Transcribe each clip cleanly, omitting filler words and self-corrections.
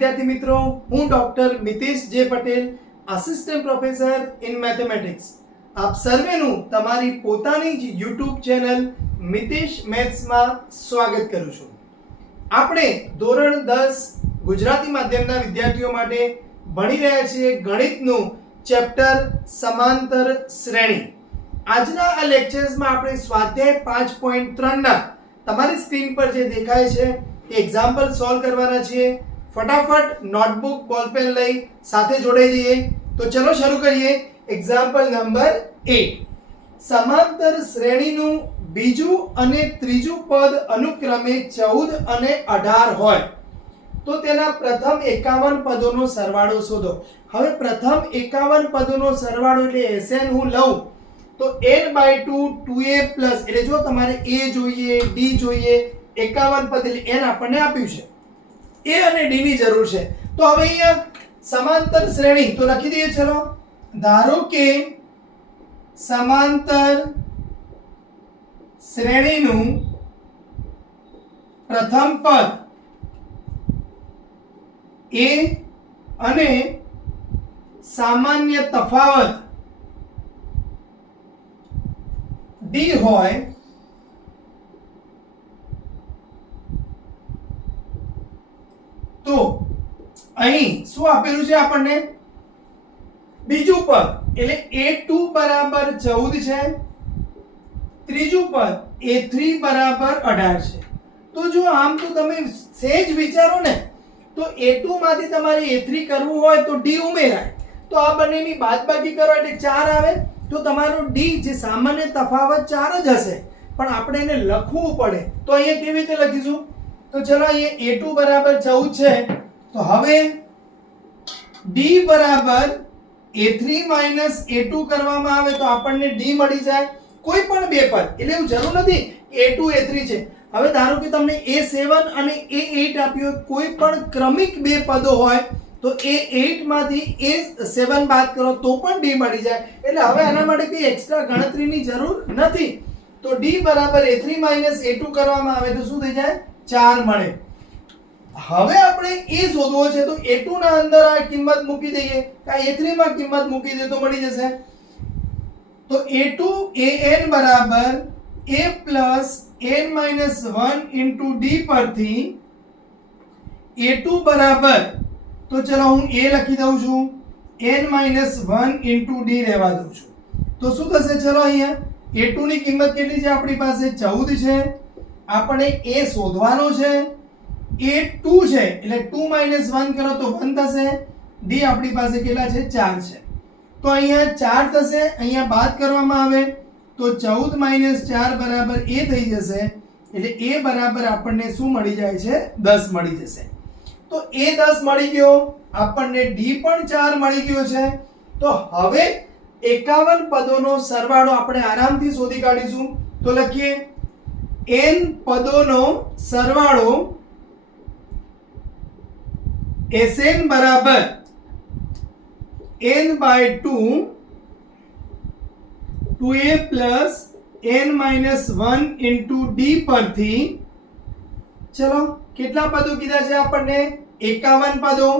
વિદ્યાર્થી મિત્રો, હું ડોક્ટર મિતેશ જે Patel, assistant professor in mathematics, આપ સર્વેનું તમારી પોતાની જ YouTube ચેનલ મિતેશ મેથ્સમાં સ્વાગત કરું છું. આપણે ધોરણ 10 ગુજરાતી માધ્યમના વિદ્યાર્થીઓ માટે ભણી રહ્યા છીએ ગણિતનું ચેપ્ટર સમાંતર શ્રેણી. આજના આ લેક્ચર્સમાં આપણે સ્વાધ્યાય 5.3 ના તમારી સ્ક્રીન પર જે દેખાય છે એ એક્ઝામ્પલ સોલ્વ કરવાના છીએ. ફટાફટ નોટબુક બોલપેન લઈ સાથે જોડાઈ જઈએ. તો ચલો શરૂ કરીએ. Example number 8. સમાંતર શ્રેણીનું બીજું અને ત્રીજું પદ અનુક્રમે 14 અને 18 હોય તો તેના પ્રથમ 51 પદોનો સરવાળો શોધો. હવે પ્રથમ 51 પદોનો સરવાળો એટલે SN હું લઉં તો n/2 2a પ્લસ, એટલે જો તમારે a જોઈએ, d જોઈએ, 51 પદ એટલે n આપણને આપ્યું છે, a અને d ની જરૂર છે. તો હવે અહીંયા સમાંતર શ્રેણી તો લખી દઈએ. ચલો, ધારો કે સમાંતર શ્રેણીનું પ્રથમ પદ a અને સામાન્ય તફાવત d હોય તો અહીં શું આપેલું છે આપણને? બીજું પદ એટલે a2 બરાબર 14 છે, ત્રીજું પદ a3 બરાબર 18 છે. તો જો આમ તો તમે સહેજ વિચારો ને તો a2 માંથી તમારે a3 કરવું હોય તો d ઉમેરાય, તો આ બંનેની બાદબાકી કરો એટલે 4 આવે, તો તમારો d જે સામાન્ય તફાવત 4 જ હશે, પણ આપણે એને લખવું પડે. તો અહીંયા કેવી રીતે લખીશું? તો ચલો અહીંયા a2 બરાબર 14 છે, તો હવે d બરાબર a3 માઈનસ a2 કરવામાં આવે તો આપણને d મળી જાય. કોઈ પણ બે પદ, એટલે એવું જરૂર નથી a2 a3 છે. હવે ધારો કે તમને a7 અને a8 આપ્યું, કોઈ પણ ક્રમિક બે પદો હોય તો a8 માંથી a7 બાદ કરો તો પણ d મળી જાય. એટલે હવે આના માટે કોઈ એક્સ્ટ્રા ગણતરીની જરૂર નથી. તો d બરાબર a3 માઈનસ a2 કરવામાં આવે તો શું થઈ જાય? 4 મળે. હવે આપણે a શોધવો છે તો a2 ના અંદર આ કિંમત મૂકી દઈએ, કે a3 માં કિંમત મૂકી દે તો મળી જશે. તો a2 an બરાબર a plus n minus 1 into d પરથી a2 બરાબર, તો ચલો હું a લખી દઉં છું, n માઈનસ 1 ઇન્ટુ d રહેવા દઉં છું. તો શું થશે? ચલો અહીંયા a2 ની કિંમત કેટલી છે આપણી પાસે? 14 છે. આપણે a શોધવાનો છે, a2 છે એટલે 2 માઈનસ 1 કરો તો 1 થશે. d આપણી પાસે કેટલા છે? 4 છે. તો અહીંયા 4 થશે, અહીંયા બાદ કરવામાં આવે તો 14 માઈનસ 4 બરાબર a થઈ જશે. એટલે a બરાબર આપણને શું મળી જાય છે? 10 મળી જશે. તો a 10 મળી ગયો, આપણને d પણ 4 મળી ગયો છે. તો હવે 51 પદોનો સરવાળો આપણે આરામથી શોધી કાઢીશું. તો લખીએ n પદોનો સરવાળો Sn બરાબર n/2 2a plus n minus 1 into d પરથી, ચલો કેટલા પદો કીધા છે આપણને? 51 પદો.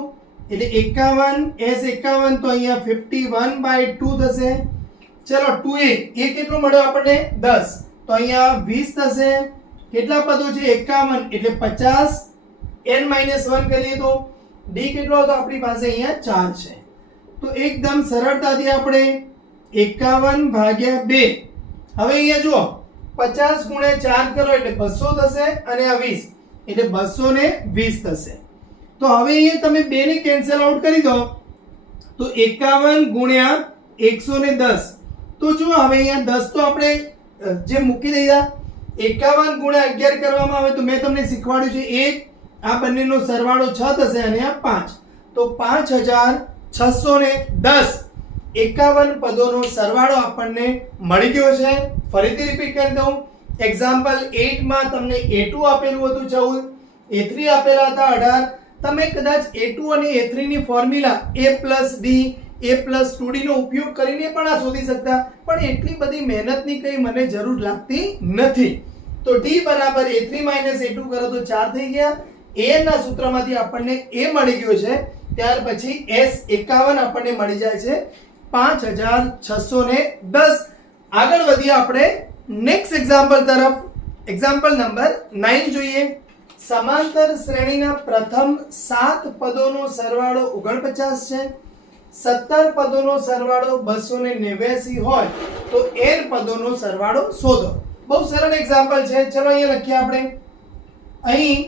એટલે 51 S51 તો અહીંયા 51/2 થશે. ચલો 2a એ કેટલો મળ્યો આપણને? 10, તો અહીંયા 20 થશે. કેટલા પદો છે? 51 એટલે 50, n માઈનસ 1 કરીએ તો d કેટલો હતો આપણી પાસે? અહીંયા 4 છે. તો એકદમ સરળતાથી આપણે 51 ભાગ્યા 2, હવે અહીંયા જુઓ 50 ગુણ્યા 4 કરો એટલે 200 થશે, અને આ 20 એટલે 220 થશે. તો હવે અહીંયા તમે 2 ને કેન્સલ આઉટ કરી દો તો 51 ગુણ્યા 110. તો જુઓ હવે અહીંયા 10 તો આપણે જે મૂકી દીધા, 51 ગુણ્યા 11 કરવામાં આવે તો મેં તમને શીખવાડ્યું છે 1, આ બંનેનો સરવાળો 6 થશે અને આ 5, તો 5610 51 પદોનો સરવાળો આપણને મળી ગયો છે. ફરીથી રિપીટ કરી દઉં. એક્ઝામ્પલ 8 માં તમને a2 આપેલું હતું 14, a3 આપેલા હતા 18. તમે કદાચ a2 અને a3 ની formula a plus d, a plus 2d નો ઉપયોગ કરીને પણ આ શોધી શકતા, પણ એટલી બધી મહેનતની કંઈ મને જરૂર લાગતી નથી. તો d બરાબર a3 માઈનસ a2 કરો તો 4 થઈ ગયા, a ના સૂત્રમાંથી આપણને a મળી ગયો છે, ત્યાર પછી S51 આપણને મળી જાય છે 5610. આગળ વધીએ આપણે નેક્સ્ટ એક્ઝામ્પલ તરફ. એક્ઝામ્પલ નંબર 9 જોઈએ. સમાંતર શ્રેણીના પ્રથમ 7 પદોનો સરવાળો 49 છે. 17 પદોનો સરવાળો 289 હોય તો n પદોનો સરવાળો શોધો. બહુ સરળ એક્ઝામ્પલ છે. ચલો અહીંયા લખીએ આપણે. અહીં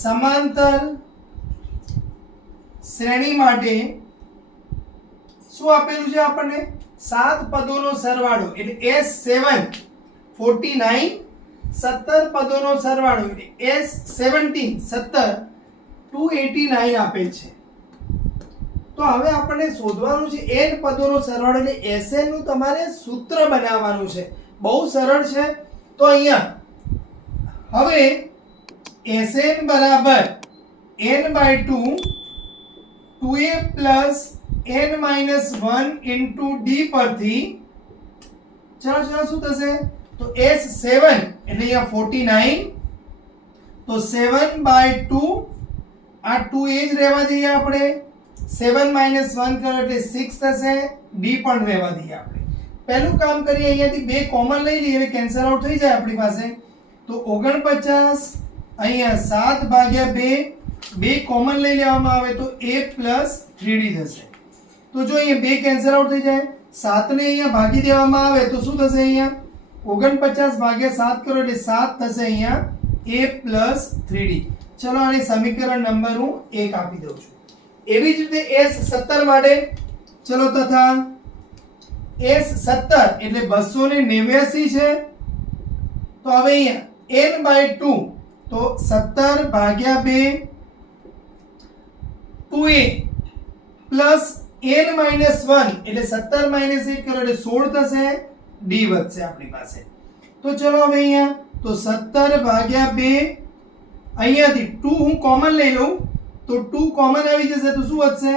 સમાંતર શ્રેણી માટે શું આપેલું છે આપણને? 7 પદોનો સરવાળો એટલે S7 49, 17 પદોનો સરવાળો એટલે S17 17 289 આપેલ છે. તો હવે આપણને શોધવાનું છે n પદોનો સરવાળો એટલે Sn નું તમારે સૂત્ર બનાવવાનું છે. બહુ સરળ છે. તો અહીંયા હવે Sn બરાબર n/2 2a plus n minus 1 into d પરથી ચલો શું થશે? તો S7 એટલે અહીંયા 49, તો 7/2 આ 2a જ રહેવા દઈએ આપણે. 7 minus 1 કરો એટલે 6 થશે. d પણ રહેવા દઈએ આપણે. પહેલું કામ કરીએ, અહીંયાથી 2 કોમન લઈ લઈએ એટલે કેન્સલ આઉટ થઈ જાય આપણી પાસે. તો 49 અહીંયા 7/2 2 કોમન લઈ લેવામાં આવે તો a plus 3d થશે. તો જો અહીંયા 2 કેન્સલ આઉટ થઈ જાય, 7 ને અહીંયા ભાગી દેવામાં આવે તો શું થશે? અહીંયા 49/7 કરો એટલે 7 થશે અહીંયા a plus 3d. ચલો આને સમીકરણ નંબર હું 1 આપી દઉં છું. એવી જ રીતે S17 માટે ચલો તથા S17 એટલે 289 છે. તો હવે અહીંયા n/2 તો 17/2 2a plus n minus 1 એટલે 17 minus 1 કરો એટલે 16 થશે. d વધશે આપણી પાસે. તો ચલો હવે અહીંયા તો 17/2 અહીંયાથી 2 હું કોમન લઈ લઉં તો 2 કોમન આવી જશે તો શું વધશે?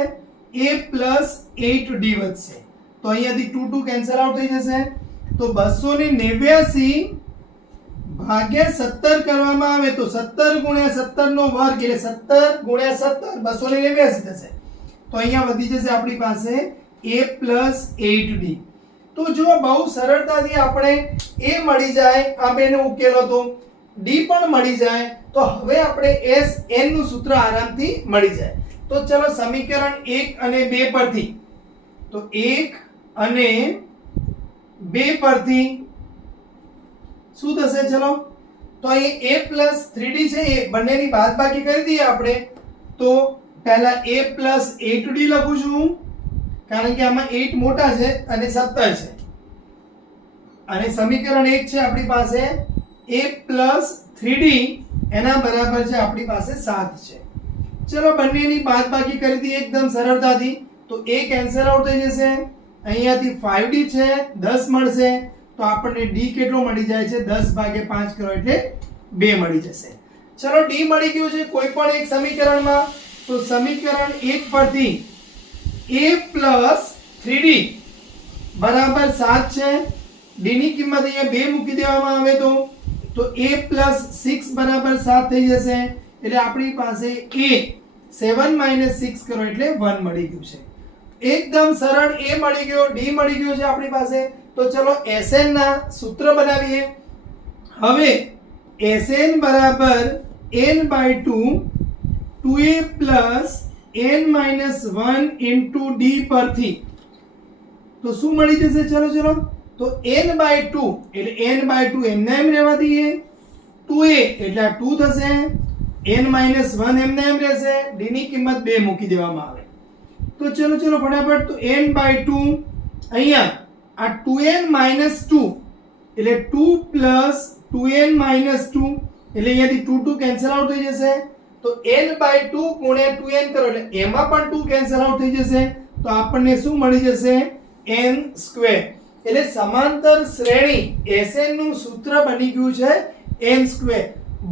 a plus 8d વધશે. તો અહીંયાથી 2 કેન્સલ આઉટ થઈ જશે. તો 289 ભાગ્યા 17 કરવામાં આવે તો 17 ગુણ્યા 17 નો વર્ગ એટલે 17 ગુણ્યા 17 289 થશે. તો અહીંયા વધી જશે આપણી પાસે a plus 8d. તો જો બહુ સરળતાથી આપણે a મળી જાય, આ બેને ઉકેલો તો d પણ મળી જાય, તો હવે આપણે Sn નું સૂત્ર આરામથી મળી જાય. તો ચલો સમીકરણ 1 અને 2 પરથી, તો 1 અને 2 પરથી શું થશે? ચલો તો અહીં a plus 3d છે, એ બંનેની બાદબાકી કરી દઈએ આપણે. તો પહેલા a plus 8d લખું છું કારણ કે આમાં 8 મોટા છે અને 17 છે. અને સમીકરણ 1 છે આપણી પાસે a plus 3d એના બરાબર છે આપણી પાસે 7 છે. ચલો બંનેની બાદબાકી કરી દઈએ એકદમ સરળતાથી. તો a કેન્સલ આઉટ થઈ જશે. અહીંયાથી 5d છે 10 મળશે. તો આપણને d કેટલો મળી જાય છે? 10/5 કરો એટલે 2 મળી જશે. ચલો d મળી ગયું છે કોઈ પણ એક સમીકરણમાં. તો સમીકરણ 1 પરથી a plus 3d બરાબર 7 છે. d ની કિંમત અહીંયા 2 મૂકી દેવામાં આવે તો a plus 6 બરાબર 7 થઈ જશે. એટલે આપણી પાસે a 7 minus 6 કરો એટલે 1 મળી ગયું છે. એકદમ સરળ a મળી ગયો, d મળી ગયો છે આપણી પાસે. તો ચલો Sn ના સૂત્ર બનાવીએ. હવે Sn બરાબર n/2 2a plus n minus 1 into d પરથી તો શું મળી જશે? ચલો તો n/2 એટલે n/2 એમને એમ રહેવા દઈએ. 2a એટલે 2 થશે. n minus 1 એમને એમ રહેશે. d ની કિંમત 2 મૂકી દેવામાં આવે. તો ચલો ફટાફટ. તો n/2 અહીંયા આ 2n minus 2 એટલે 2 plus 2n minus 2 એટલે અહીંયાથી 2 કેન્સલ આઉટ થઈ જશે. તો n/2 ગુણ્યા 2n કરો એટલે એમાં પણ 2 કેન્સલ આઉટ થઈ જશે. તો આપણને શું મળી જશે? n square. એટલે સમાંતર શ્રેણી Sn નું સૂત્ર બની ગયું છે n સ્ક્વેર.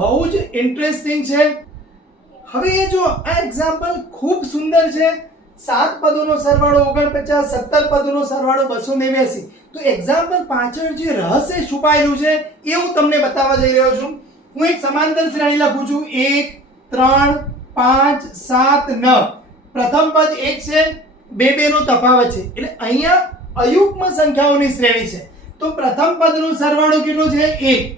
બહુ જ ઇન્ટરેસ્ટિંગ છે. હવે જો આ એક્ઝામ્પલ ખૂબ સુંદર છે. 7 પદોનો સરવાળો 49, 17 પદોનો સરવાળો 289. તો એક્ઝામ્પલ પાછળ જે રહસ્ય છુપાયેલું છે એ હું તમને બતાવવા જઈ રહ્યો છું. હું એક સમાંતર શ્રેણી લખું છું 1 3 5 7 9 પ્રથમ પદ 1 છે, બે બે નો તફાવત છે એટલે અહીંયા અયુગ્મ સંખ્યાઓની શ્રેણી છે. તો પ્રથમ પદનો સરવાળો કેટલો છે 1,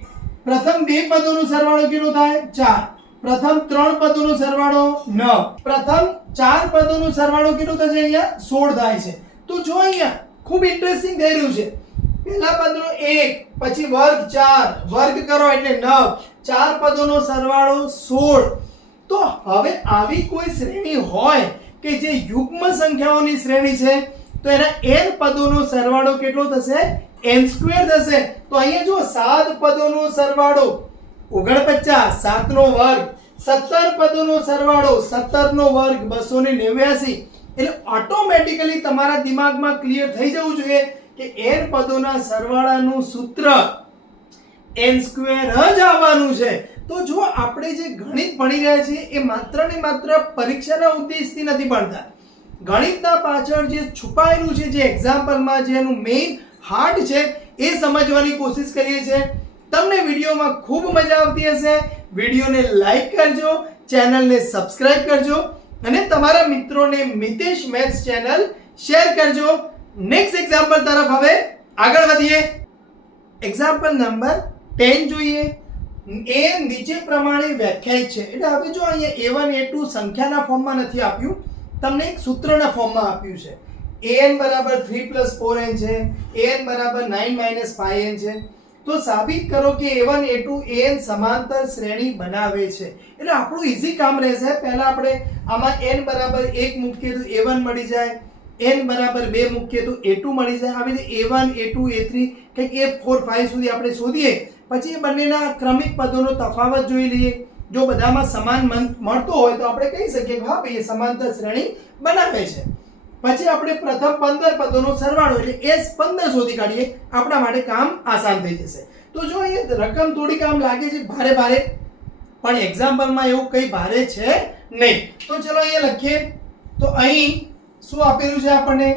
પ્રથમ બે પદોનો સરવાળો કેટલો થાય 4, પ્રથમ ત્રણ પદોનો સરવાળો 9, પ્રથમ ચાર પદોનો સરવાળો કેટલો થશે અહીંયા 16 થાય છે. તો જો અહીંયા ખૂબ ઇન્ટરેસ્ટિંગ થઈ રહ્યું છે. પહેલા પદનો 1 પછી વર્ગ 4 વર્ગ કરો એટલે 9, ચાર પદોનો સરવાળો 16. તો હવે આવી કોઈ શ્રેણી હોય કે જે યુગ્મ સંખ્યાઓની શ્રેણી છે તો એના n પદોનો સરવાળો કેટલો થશે n² થશે. તો અહીંયા જો 7 પદોનો સરવાળો 49, 7 નો વર્ગ, 17 પદોનો સરવાળો 17 નો વર્ગ 289. એટલે ઓટોમેટિકલી તમારા દિમાગમાં ક્લિયર થઈ જવું જોઈએ કે n પદોના સરવાળાનું સૂત્ર n² જ આવવાનું છે. તો જો આપણે જે ગણિત ભણી રહ્યા છીએ એ માત્ર ને માત્ર પરીક્ષાના ઉદ્દેશથી નથી ભણતા. ગણિતના પાછળ જે છુપાયેલું છે, જે એક્ઝામ્પલમાં જેનું મેઇન હાર્ટ છે એ સમજવાની કોશિશ કરીએ છીએ. તમને વિડીયોમાં ખૂબ મજા આવતી હશે. વિડીયોને લાઈક કરજો, ચેનલને સબસ્ક્રાઇબ કરજો અને તમારા મિત્રોને મિતેશ મેથ્સ ચેનલ શેર કરજો. નેક્સ્ટ એક્ઝામ્પલ તરફ હવે આગળ વધીએ. એક્ઝામ્પલ નંબર 10 જોઈએ. a નીચે પ્રમાણે વ્યાખ્યાયિત છે. એટલે હવે જો અહીંયા a1 a2 સંખ્યાના ફોર્મમાં નથી આપ્યું, તમને એક સૂત્રના ફોર્મમાં આપ્યું છે. an બરાબર 3 + 4n છે, an બરાબર 9 - 5n છે. તો સાબિત કરો કે a1 a2 an સમાંતર શ્રેણી બનાવે છે. એટલે આપણું ઈઝી કામ રહેશે. પહેલા આપણે આમાં n બરાબર 1 મૂકીએ તો a1 મળી જાય, n બરાબર 2 મૂકીએ તો a2 મળી જાય. આવી રીતે a1 a2 a3 કંઈક a4 5 સુધી આપણે શોધીએ. પછી એ બંનેના ક્રમિક પદોનો તફાવત જોઈ લઈએ. જો બધામાં સમાન મળતો હોય તો આપણે કહી શકીએ કે હા ભાઈ એ સમાંતર શ્રેણી બનાવે છે. પછી આપણે પ્રથમ 15 પદોનો સરવાળો એટલે S15 શોધી કાઢીએ. આપણા માટે કામ આસાન થઈ જશે. તો જો અહીંયા રકમ થોડીક આમ લાગે છે ભારે ભારે, પણ એક્ઝામ્પલમાં એવું કંઈ ભારે છે નહીં. તો ચલો અહીંયા લખીએ. તો અહીં શું આપેલું છે આપણને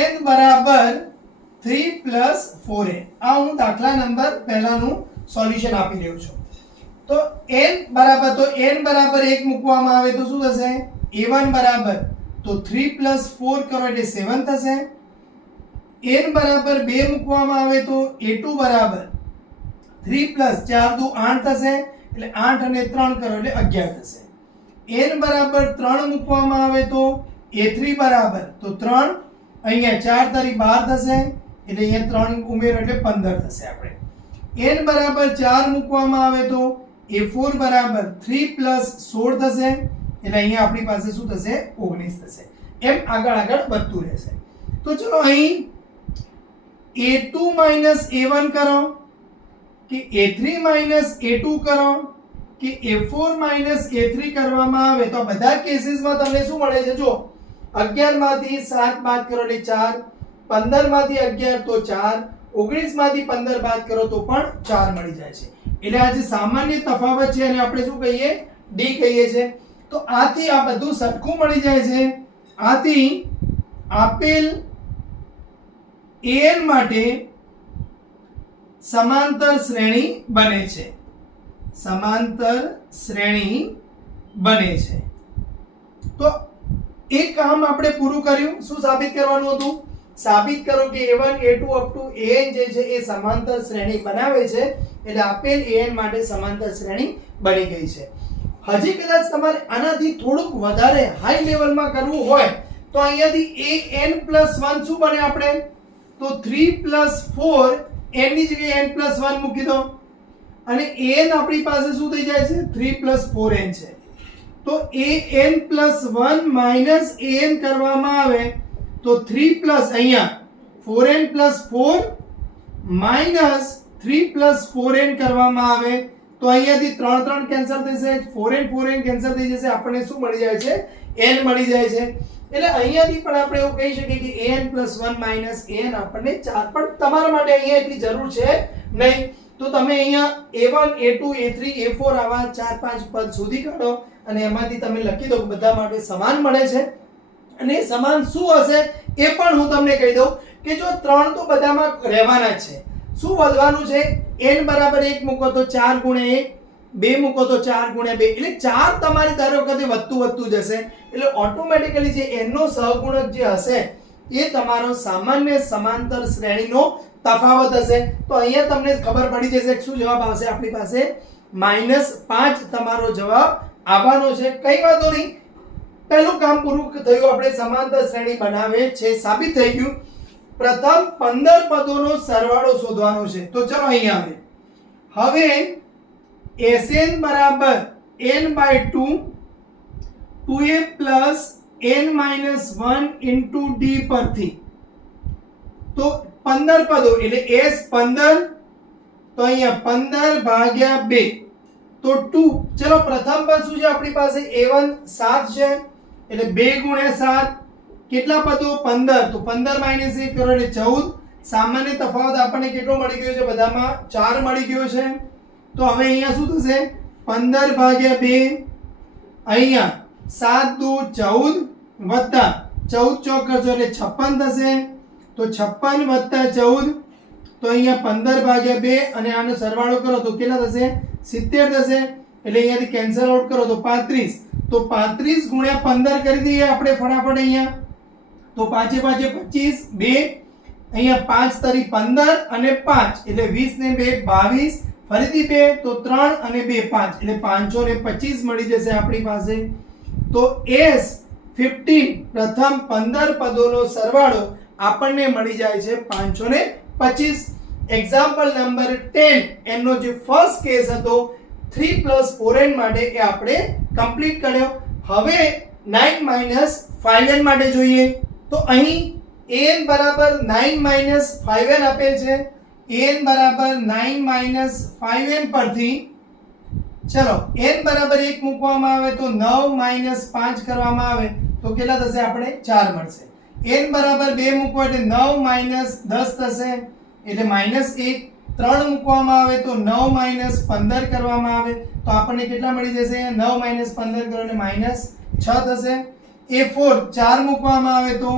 an બરાબર 3 + 4n. આ હું દાખલા નંબર પહેલાનું સોલ્યુશન આપી રહ્યો છું. તો n બરાબર 1 મૂકવામાં આવે તો શું થશે a1 બરાબર તો 3 + 4 કરો એટલે 7 થશે. n બરાબર 2 મૂકવામાં આવે તો a2 બરાબર 3 + 4 = 8 થશે. એટલે 8 અને 3 કરો એટલે 11 થશે. n બરાબર 3 મૂકવામાં આવે તો a3 બરાબર તો 3, અહીંયા 4 તારી 12 થશે. એટલે અહીંયા 3 ઉમેરો એટલે 15 થશે. આપણે n બરાબર 4 મૂકવામાં આવે તો a4 બરાબર 3 + 16 થશે. એટલે અહીંયા આપણી પાસે શું થશે 19 થશે. એમ આગળ વધતું રહેશે. તો ચલો અહીં a2 - a1 કરો કે a3 - a2 કરો કે a4 - a3 કરવામાં આવે તો બધા કેસીસમાં તમને શું મળે છે? જો 11 માંથી 7 બાદ કરો એટલે 4, 15 માંથી 11 તો 4, 19 માંથી 15 બાદ કરો તો પણ 4 મળી જાય છે. એટલે આ જે સામાન્ય તફાવત છે એને આપણે શું કહીએ? d કહીએ છીએ. તો આથી આ બધું સરખું મળી જાય છે. આથી આપેલ an માટે સમાંતર શ્રેણી બને છે. સમાંતર શ્રેણી બને છે. તો એક કામ આપણે પૂરું કર્યું. શું સાબિત કરવાનું હતું? સાબિત કરો કે a1 a2 up to an જે છે એ સમાંતર શ્રેણી બનાવે છે. એટલે આપેલ an માટે સમાંતર શ્રેણી બની ગઈ છે. હજી કદાચ તમારે આનાથી થોડુંક વધારે હાઈ લેવલમાં કરવું હોય તો અહીંયાથી an + 1 શું બને આપણે? તો 3 + 4 n ની જગ્યાએ n + 1 મૂકી દો અને an આપણી પાસે શું થઈ જાય છે? 3 + 4n છે. તો an + 1 - an કરવામાં આવે તો 3 + અહીંયા 4n + 4 - 3 + 4n કરવામાં આવે તો અહીંયાથી 3 3 કેન્સલ થશે, 4n કેન્સલ થઈ જશે. આપણને શું મળી જાય છે? n મળી જાય છે. એટલે અહીંયાથી પણ આપણે એવું કહી શકીએ કે an + 1 - an આપણને 4. પણ તમારા માટે અહીંયા એટલી જરૂર છે નહીં. તો તમે અહીંયા a1 a2 a3 a4 આવા 4-5 પદ શોધી કાઢો અને એમાંથી તમે લખી દો કે બધા માટે સમાન મળે છે. અને સમાન શું હશે એ પણ હું તમને કહી દઉં કે જો 3 તો બધામાં રહેવાના જ છે. શું વધવાનું છે? n બરાબર 1 મૂકો તો 4 ગુણ્યા 1, 2 મૂકો તો 4 ગુણ્યા 2, એટલે 4 તમારી દર વખતે વધતું જશે. એટલે ઓટોમેટિકલી જે n નો સહગુણક જે હશે એ તમારો સામાન્ય સમાંતર શ્રેણીનો તફાવત હશે. તો અહીંયા તમને ખબર પડી જશે કે શું જવાબ આવશે આપણી પાસે -5 તમારો જવાબ આવવાનો છે. કઈ વાંધો નહીં, પહેલું કામ પૂરું થયું, આપણે સમાંતર શ્રેણી બનાવે છે સાબિત થઈ ગયું. પ્રથમ 15 પદોનો સરવાળો શોધવાનો છે. તો ચલો અહીંયા આવે. હવે Sn બરાબર n/2 2a plus n minus 1 into d પરથી તો 15 પદો એટલે s 15, તો અહીંયા 15 ભાગ્યા 2 તો 2. ચલો પ્રથમ પદ શું છે આપણી પાસે? a1 7 છે એટલે 2 ગુણ્યા 7 કેટલા પદો? 15. તો 15 માઈનસ 1 કરો એટલે 14. સામાન્ય તફાવત આપણને કેટલો મળી ગયો છે? બધામાં 4 મળી ગયો છે. તો હવે અહીંયા શું થશે? 15 ભાગ્યા 2, અહીંયા 7 દુ 14 વત્તા 14 ચોક કરશો એટલે 56 થશે. તો 56 વત્તા 14, તો અહીંયા 15 ભાગ્યા 2 અને આનો સરવાળો કરો તો કેટલા થશે? 70 થશે. એટલે અહીંયાથી કેન્સલ આઉટ કરો તો 35. તો 35 ગુણ્યા 15 કરી દઈએ આપણે ફટાફટ અહીંયા. તો 5 5 25, 2 અહીંયા 5 તરી 15 અને 5 એટલે 20 ને 2 22, ફરીથી 2 તો 3 અને 2 5 એટલે 525 મળી જશે આપણી પાસે. તો S15 પ્રથમ 15 પદોનો સરવાળો આપણને મળી જાય છે 525. એક્ઝામ્પલ નંબર 10 એનો જે ફર્સ્ટ કેસ હતો 3 + 4n માટે એ આપણે કમ્પ્લીટ કર્યો. હવે 9 - 5n માટે જોઈએ. તો અહીં an બરાબર 9 - 5n આપેલ છે. an બરાબર 9 - 5n પરથી ચલો n બરાબર 1 મૂકવામાં આવે તો 9 - 5 કરવામાં આવે તો કેટલા થશે? આપણે 4 મળશે. n બરાબર 2 મૂકો એટલે 9 - 10 થશે એટલે -1. 3 મૂકવામાં આવે તો 9 - 15 કરવામાં આવે તો આપણને કેટલા મળી જશે? 9 - 15 કરો એટલે -6 થશે. a4 4 મૂકવામાં આવે તો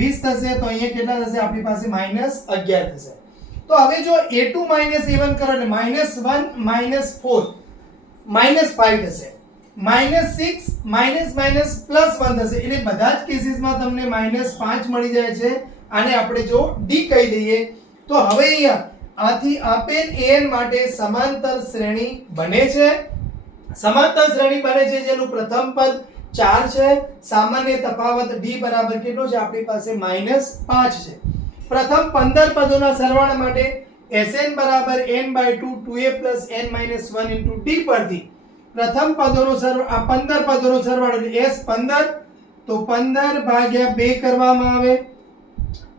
20 થશે. તો અહીંયા કેટલા થશે આપણી પાસે? -11 થશે. તો હવે જો a2 - a1 કરો એટલે -1 - 4 -5 થશે. -6 +1 થશે એટલે બધા જ કેસીસમાં તમને -5 મળી જાય છે. આને આપણે જો d કહી દઈએ તો હવે અહીંયા આથી આપેલ an માટે સમાંતર શ્રેણી બને છે. સમાંતર શ્રેણી બને છે જેનું પ્રથમ પદ 4 છે. સામાન્ય તફાવત d બરાબર કેટલો છે આપણી પાસે? -5 છે. પ્રથમ 15 પદોના સરવાળા માટે Sn બરાબર n/2 2a plus n minus 1 into d પરથી પ્રથમ પદોનો સરવાળો 15 પદોનો સરવાળો એટલે s 15 તો 15 ભાગ્યા 2 કરવામાં આવે.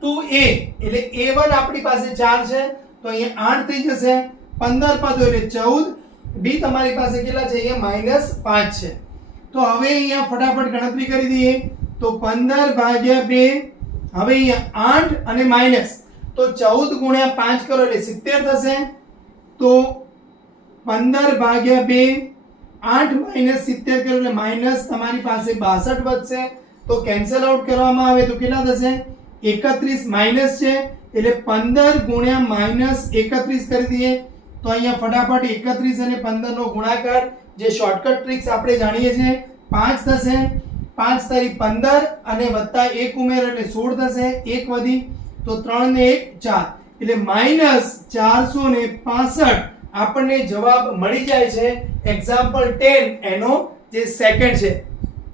2a એટલે a1 આપણી પાસે 4 છે તો અહીંયા 8 થઈ જશે. 15 પદો એટલે 14. d તમારી પાસે કેટલા છે? અહીંયા -5 છે. તો હવે અહીંયા ફટાફટ ગણતરી કરી દઈએ તો 15 ભાગ્યા 2, હવે અહીંયા 8 અને માઈનસ તો 14 ગુણ્યા 5 કરો એટલે 70 થશે. તો 15 ભાગ્યા 2, 8 માઈનસ 70 કરો એટલે માઈનસ તમારી પાસે 62 વધશે. તો કેન્સલ આઉટ કરવામાં આવે તો કેટલા થશે? 31 માઈનસ છે એટલે 15 ગુણ્યા -31 કરી દઈએ તો અહીંયા ફટાફટ 31 અને 15 નો ગુણાકાર જે શોર્ટકટ ટ્રિક્સ આપણે જાણીએ છીએ 5 થશે. 5 તારી 15 અને વત્તા 1 ઉમેરો એટલે 16 થશે. 1 વધી તો 3 ને 1 4 એટલે -465 આપણને જવાબ મળી જાય છે. એક્ઝામ્પલ 10 એનો જે સેકન્ડ છે.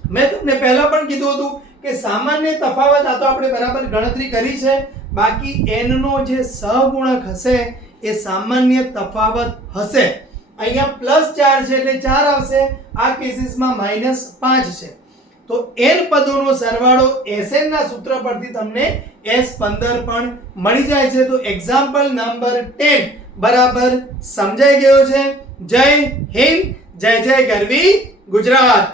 મેં તમને પહેલા પણ કીધું હતું કે સામાન્ય તફાવત આ તો આપણે બરાબર ગણતરી કરી છે. બાકી n નો જે સહગુણક હશે એ સામાન્ય તફાવત હશે. અહીંયા +4 છે એટલે 4 આવશે. આ કેસીસમાં -5 છે. તો n પદોનો સરવાળો Sn ના સૂત્ર પરથી તમને S15 પણ મળી જાય છે. તો એક્ઝામ્પલ નંબર 10 બરાબર સમજાઈ ગયો છે. જય હિન્દ, જય જય ગરવી ગુજરાત.